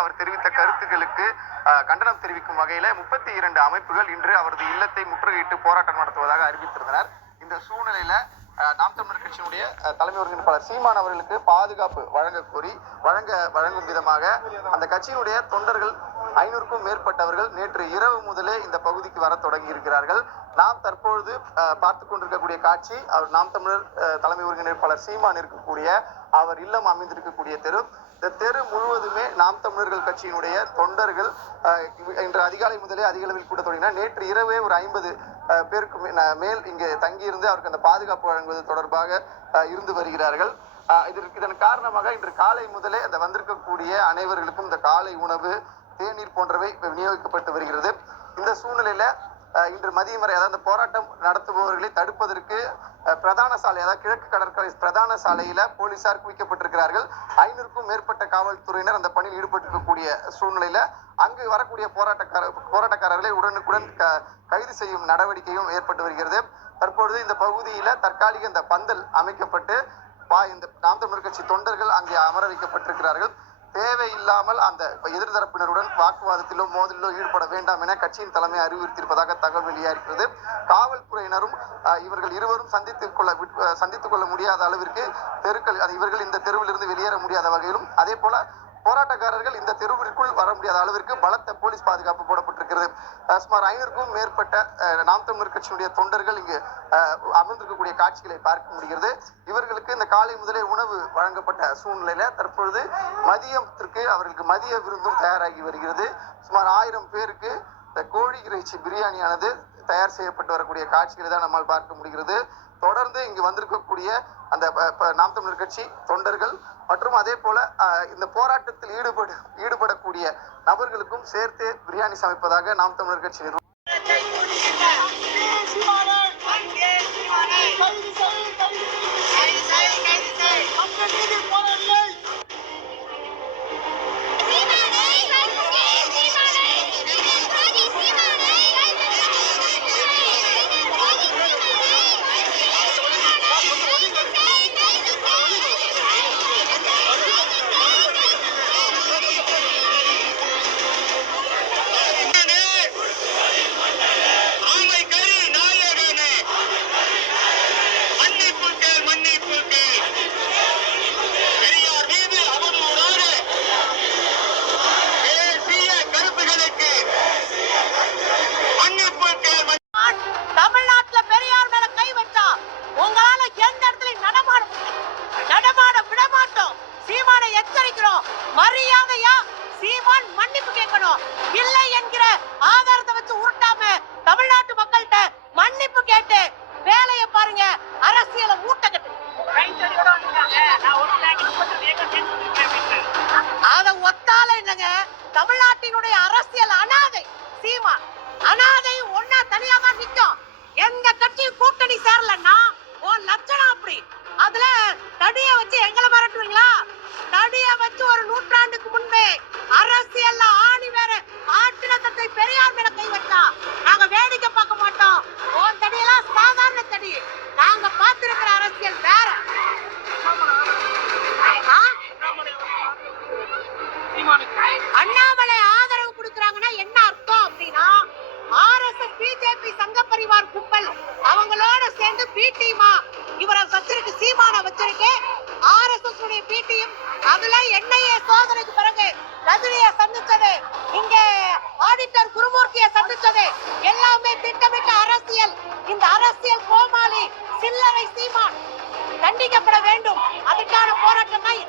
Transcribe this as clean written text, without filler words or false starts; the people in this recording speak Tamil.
அவர் தெரிவித்த கருத்துக்களுக்கு கண்டனம் தெரிவிக்கும் வகையில 32 அமைப்புகள் இன்று அவரது இல்லத்தை முற்றுகையிட்டு போராட்டம் நடத்துவதாக அறிவித்திருந்தனர். இந்த சூழ்நிலையில நாம் தமிழர் கட்சியினுடைய தலைமை ஒருங்கிணைப்பாளர் சீமான் அவர்களுக்கு பாதுகாப்பு வழங்க கோரி வழங்கும் விதமாக அந்த கட்சியினுடைய தொண்டர்கள் 500க்கும் மேற்பட்டவர்கள் நேற்று இரவு முதலே இந்த பகுதிக்கு வர தொடங்கி இருக்கிறார்கள். நாம் தற்பொழுது பார்த்து கொண்டிருக்கக்கூடிய காட்சி அவர் நாம் தமிழர் தலைமை ஒருங்கிணைப்பாளர் சீமான் இருக்கக்கூடிய அவர் இல்லம் அமைந்திருக்கக்கூடிய தெரு. இந்த தெரு முழுவதுமே நாம் தமிழர்கள் கட்சியினுடைய தொண்டர்கள் இன்று அதிகாலை முதலே அதிக அளவில் கூட தொடங்கினார். நேற்று இரவே ஒரு 50 பேருக்கு மேல் இங்கே தங்கியிருந்து அவருக்கு அந்த பாதுகாப்பு வழங்குவது தொடர்பாக இருந்து வருகிறார்கள். இதன் காரணமாக இன்று காலை முதலே அந்த வந்திருக்கக்கூடிய அனைவர்களுக்கும் இந்த காலை உணவு, தேநீர் போன்றவை விநியோகிக்கப்பட்டு வருகிறது. இந்த சூழ்நிலையில இன்று மதியம் வரை அதாவது போராட்டம் நடத்துபவர்களை தடுப்பதற்கு பிரதான சாலை அதாவது கிழக்கு கடற்கரை பிரதான சாலையில போலீசார் குவிக்கப்பட்டிருக்கிறார்கள். 500க்கும் மேற்பட்ட காவல்துறையினர் அந்த பணியில் ஈடுபட்டிருக்கக்கூடிய சூழ்நிலையில அங்கு வரக்கூடிய போராட்டக்காரர்களை உடனுக்குடன் கைது செய்யும் நடவடிக்கையும் ஏற்பட்டு வருகிறது. தற்பொழுது இந்த பகுதியில தற்காலிக இந்த பந்தல் அமைக்கப்பட்டு இந்த நாம் தமிழர் கட்சி தொண்டர்கள் அங்கே அமர வைக்கப்பட்டிருக்கிறார்கள். தேவையில்லாமல் அந்த எதிர்தரப்பினருடன் வாக்குவாதத்திலோ மோதலிலோ ஈடுபட வேண்டாம் என கட்சியின் தலைமை அறிவுறுத்தியிருப்பதாக தகவல் வெளியாகிறது. காவல்துறையினரும் இவர்கள் இருவரும் சந்தித்துக் கொள்ள முடியாத அளவிற்கு இவர்கள் இந்த தெருவிலிருந்து வெளியேற முடியாத வகையிலும் அதே போல போராட்டக்காரர்கள் இந்த தெருவிற்குள் வர முடியாத அளவிற்கு பலத்த போலீஸ் பாதுகாப்பு போடப்பட்டிருக்கிறது. சுமார் 500க்கும் மேற்பட்ட நாம் தமிழர் கட்சியினுடைய தொண்டர்கள் இங்கு அமர்ந்திருக்கக்கூடிய காட்சிகளை பார்க்க முடிகிறது. இவர்களுக்கு இந்த காலை முதலே உணவு வழங்கப்பட்ட சூழ்நிலையில தற்பொழுது மதியத்திற்கு அவர்களுக்கு மதிய விருந்தும் தயாராகி வருகிறது. சுமார் 1000 பேருக்கு இந்த கோழி இறைச்சி பிரியாணியானது தயார் செய்யப்பட்டு வரக்கூடிய காட்சிகளை தான் நம்மால் பார்க்க முடிகிறது. தொடர்ந்து இங்கு வந்திருக்கக்கூடிய அந்த நாம் தமிழர் கட்சி தொண்டர்கள் மற்றும் அதே போல இந்த போராட்டத்தில் ஈடுபடக்கூடிய நபர்களுக்கும் சேர்த்து பிரியாணி சமைப்பதாக நாம் தமிழர் கட்சி மரியாதையா சீமான் மன்னிப்பு கேட்கணும். இல்லை என்கிற ஆதாரத்தை வச்சு உருட்டாம தமிழ்நாட்டு மக்கள்கிட்ட மன்னிப்பு கேட்டு வேலையை பாருங்க. அரசியலை மூட்டை கட்டு அத ஒத்தால இல்லங்க. தமிழ்நாட்டினுடைய அரசியல் அனாதை சீமான். அனாதை ஒன்னா தனியா தான் நிக்கும். எந்த கட்சியும் கூட்டணி சேரலன்னா உன் லட்சணம் அப்படி. அதுல தடிய வச்சு எங்களை மிரட்டுவீங்களா? தடிய வச்சு ஒரு நூற்றாண்டுக்கு முன்பே அரசியல்ல ஆணி வேற ஆற்றின தட்டை பெரியார் மேல கை வச்சா நாங்க வேடிக்கை பார்க்க மாட்டோம். உன் தடியெல்லாம் சாதாரண தடி. நாங்க பார்த்திருக்கிற அரசியல் வேற. அண்ணாமலை ஆதரவு கொடுக்கறாங்கன்னா என்ன அர்த்தம் அப்படின்னா RSS பிஜேபி சங்க பரிவார் கும்பல் அவங்களோட சேர்ந்து பிடிமா இவரை வச்சிருக்கு, சீமான வச்சிருக்கு. RSS உடைய பிடியும் அதுல NIA சோதனைக்கு பிறகு ரஜினிய சந்திச்சது, இங்க ஆடிட்டர் குருமூர்த்திய சந்திச்சது எல்லாமே திட்டமிட்ட அரசியல். இந்த அரசியல் கோமாளி சில்லறை சீமான் கண்டிக்கப்பட வேண்டும். அதுக்கான போராட்டம் தான்